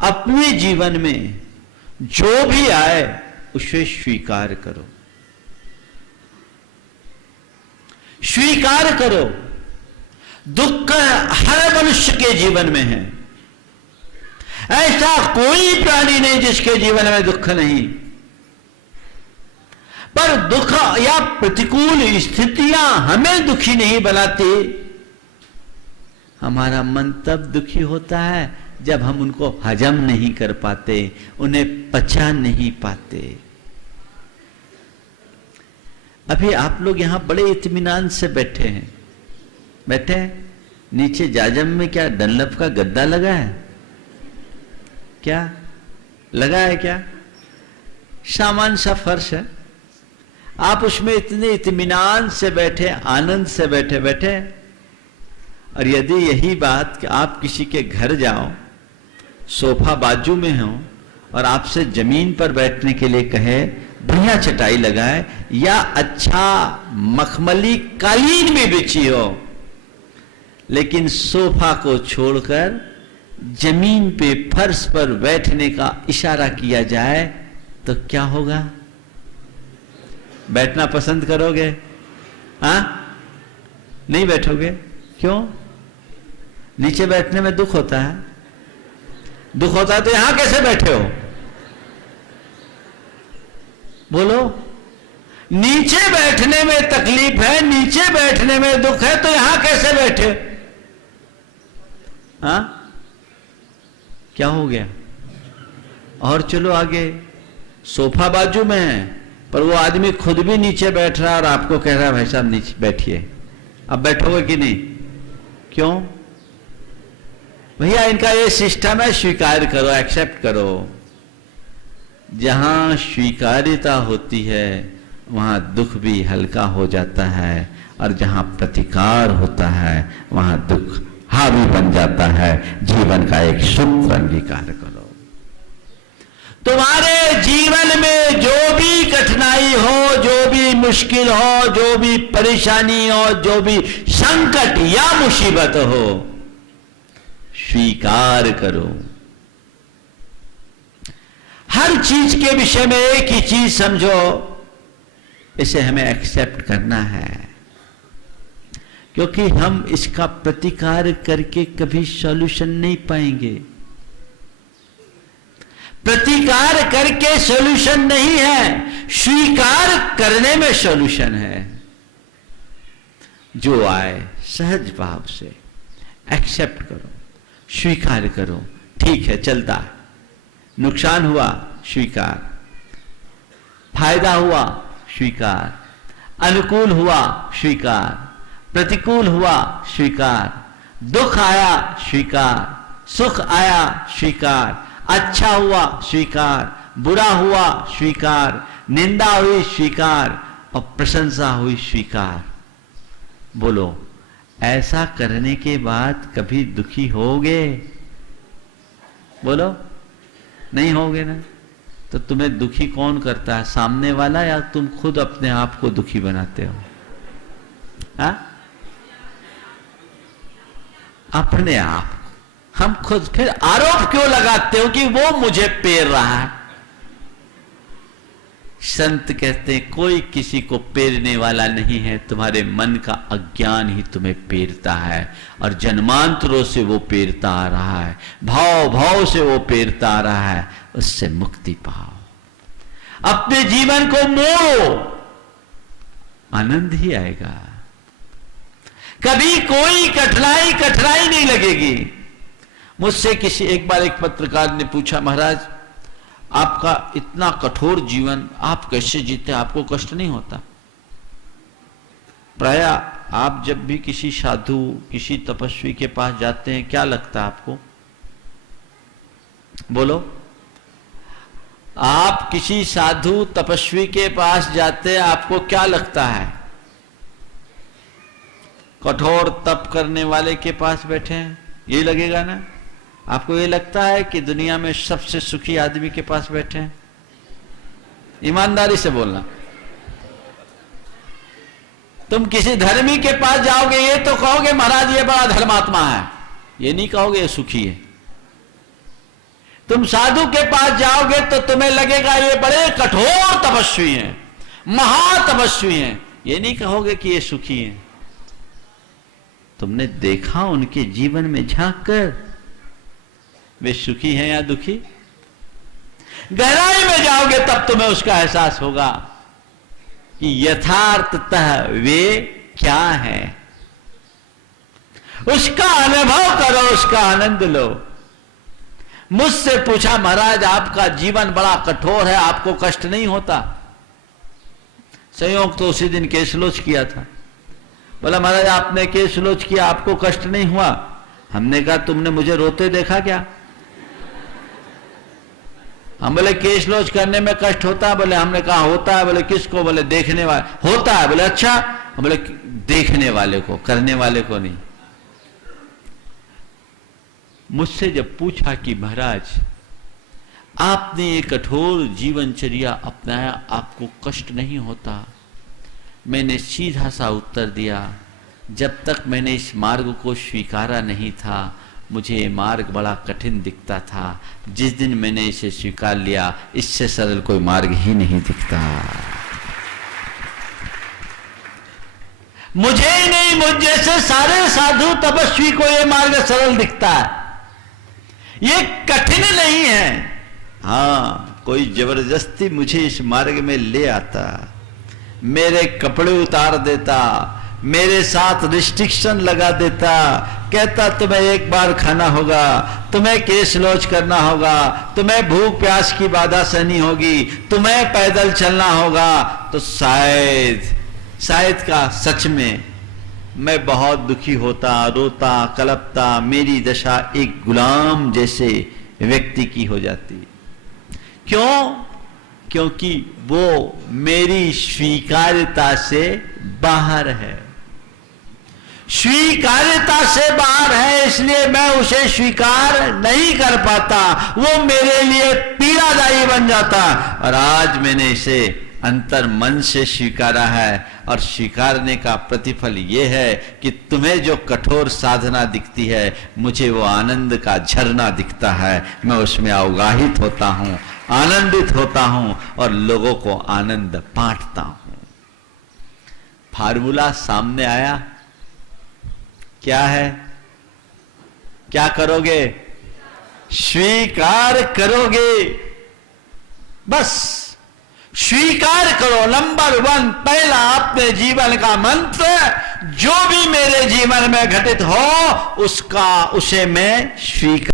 अपने जीवन में जो भी आए उसे स्वीकार करो, स्वीकार करो। दुख हर मनुष्य के जीवन में है, ऐसा कोई प्राणी नहीं जिसके जीवन में दुख नहीं। पर दुख या प्रतिकूल स्थितियां हमें दुखी नहीं बनाती। हमारा मन तब दुखी होता है जब हम उनको हजम नहीं कर पाते, उन्हें पचा नहीं पाते। अभी आप लोग यहां बड़े इत्मीनान से बैठे हैं, बैठे हैं। नीचे जाजम में क्या डनलप का गद्दा लगा है? क्या लगा है? क्या सामान सा फर्श है, आप उसमें इतने इत्मीनान से बैठे, आनंद से बैठे बैठे। और यदि यही बात कि आप किसी के घर जाओ, सोफा बाजू में हो और आपसे जमीन पर बैठने के लिए कहे, बढ़िया चटाई लगाए या अच्छा मखमली कालीन भी बिछी हो, लेकिन सोफा को छोड़कर जमीन पे फर्श पर बैठने का इशारा किया जाए तो क्या होगा? बैठना पसंद करोगे? हाँ, नहीं बैठोगे? क्यों? नीचे बैठने में दुख होता है। दुख होता है तो यहां कैसे बैठे हो? बोलो। नीचे बैठने में तकलीफ है, नीचे बैठने में दुख है, तो यहां कैसे बैठे? हाँ, क्या हो गया? और चलो आगे, सोफा बाजू में है पर वो आदमी खुद भी नीचे बैठ रहा है और आपको कह रहा है भाई साहब नीचे बैठिए। अब बैठोगे कि नहीं? क्यों? भैया इनका ये सिस्टम है, स्वीकार करो, एक्सेप्ट करो। जहां स्वीकार्यता होती है वहां दुख भी हल्का हो जाता है, और जहां प्रतिकार होता है वहां दुख हावी बन जाता है। जीवन का एक सूत्र अंगीकार करो। तुम्हारे जीवन में जो भी कठिनाई हो, जो भी मुश्किल हो, जो भी परेशानी हो, जो भी संकट या मुसीबत हो, स्वीकार करो। हर चीज के विषय में एक ही चीज समझो, इसे हमें एक्सेप्ट करना है, क्योंकि हम इसका प्रतिकार करके कभी सॉल्यूशन नहीं पाएंगे। प्रतिकार करके सॉल्यूशन नहीं है, स्वीकार करने में सॉल्यूशन है। जो आए सहज भाव से एक्सेप्ट करो, स्वीकार करो। ठीक है, चलता है। नुकसान हुआ, स्वीकार। फायदा हुआ, स्वीकार। अनुकूल हुआ, स्वीकार। प्रतिकूल हुआ, स्वीकार। दुख आया, स्वीकार। सुख आया, स्वीकार। अच्छा हुआ, स्वीकार। बुरा हुआ, स्वीकार। निंदा हुई, स्वीकार। और प्रशंसा हुई, स्वीकार। बोलो, ऐसा करने के बाद कभी दुखी होगे? बोलो, नहीं होगे ना? तो तुम्हें दुखी कौन करता है, सामने वाला या तुम खुद अपने आप को दुखी बनाते हो? हा? अपने आप। हम खुद फिर आरोप क्यों लगाते हो कि वो मुझे पेर रहा है? संत कहते हैं कोई किसी को पेरने वाला नहीं है, तुम्हारे मन का अज्ञान ही तुम्हें पेरता है, और जन्मांतरों से वो पेरता आ रहा है, भाव भाव से वो पेरता आ रहा है। उससे मुक्ति पाओ, अपने जीवन को मोड़ो, आनंद ही आएगा। कभी कोई कठिनाई नहीं लगेगी। मुझसे एक बार एक पत्रकार ने पूछा, महाराज आपका इतना कठोर जीवन आप कैसे जीते, आपको कष्ट नहीं होता? प्राय आप जब भी किसी साधु, किसी तपस्वी के पास जाते हैं, क्या लगता है आपको? बोलो, आप किसी साधु तपस्वी के पास जाते हैं, आपको क्या लगता है? कठोर तप करने वाले के पास बैठे हैं, ये लगेगा ना? आपको ये लगता है कि दुनिया में सबसे सुखी आदमी के पास बैठे हैं? ईमानदारी से बोलना। तुम किसी धर्मी के पास जाओगे, ये तो कहोगे महाराज ये बड़ा धर्मात्मा है, ये नहीं कहोगे ये सुखी है। तुम साधु के पास जाओगे तो तुम्हें लगेगा ये बड़े कठोर तपस्वी हैं, महातपस्वी हैं, ये नहीं कहोगे कि ये सुखी हैं। तुमने देखा उनके जीवन में झांक कर, वे सुखी हैं या दुखी? गहराई में जाओगे तब तुम्हें उसका एहसास होगा कि यथार्थतः वे क्या हैं। उसका अनुभव करो, उसका आनंद लो। मुझसे पूछा, महाराज आपका जीवन बड़ा कठोर है, आपको कष्ट नहीं होता? संयोग तो उसी दिन केसलोच किया था। बोला महाराज आपने केसलोच किया, आपको कष्ट नहीं हुआ? हमने कहा तुमने मुझे रोते देखा क्या? हम बोले केसलोच करने में कष्ट होता है? बोले हमने कहा होता है। बोले किसको? बोले देखने वाले। होता है? बोले अच्छा। बोले देखने वाले को, करने वाले को नहीं। मुझसे जब पूछा कि महाराज आपने ये कठोर जीवनचर्या अपनाया, आपको कष्ट नहीं होता? मैंने सीधा सा उत्तर दिया, जब तक मैंने इस मार्ग को स्वीकारा नहीं था मुझे ये मार्ग बड़ा कठिन दिखता था। जिस दिन मैंने इसे स्वीकार लिया, इससे सरल कोई मार्ग ही नहीं दिखता। मुझे ही नहीं, मुझ जैसे सारे साधु तपस्वी को ये मार्ग सरल दिखता है, ये कठिन नहीं है। हाँ, कोई जबरदस्ती मुझे इस मार्ग में ले आता, मेरे कपड़े उतार देता, मेरे साथ रिस्ट्रिक्शन लगा देता, कहता तुम्हें एक बार खाना होगा, तुम्हें केसलोच करना होगा, तुम्हें भूख प्यास की बाधा सहनी होगी, तुम्हें पैदल चलना होगा, तो शायद का सच में मैं बहुत दुखी होता, रोता, कलपता, मेरी दशा एक गुलाम जैसे व्यक्ति की हो जाती। क्यों? क्योंकि वो मेरी स्वीकार्यता से बाहर है। स्वीकार्यता से बाहर है, इसलिए मैं उसे स्वीकार नहीं कर पाता, वो मेरे लिए पीड़ादायी बन जाता। और आज मैंने इसे अंतर मन से स्वीकारा है, और स्वीकारने का प्रतिफल यह है कि तुम्हें जो कठोर साधना दिखती है, मुझे वो आनंद का झरना दिखता है। मैं उसमें अवगाहित होता हूं, आनंदित होता हूं और लोगों को आनंद बांटता हूं। फार्मूला सामने आया। क्या है? क्या करोगे? स्वीकार करोगे, बस स्वीकार करो। नंबर 1 पहला अपने जीवन का मंत्र, जो भी मेरे जीवन में घटित हो उसे मैं स्वीकार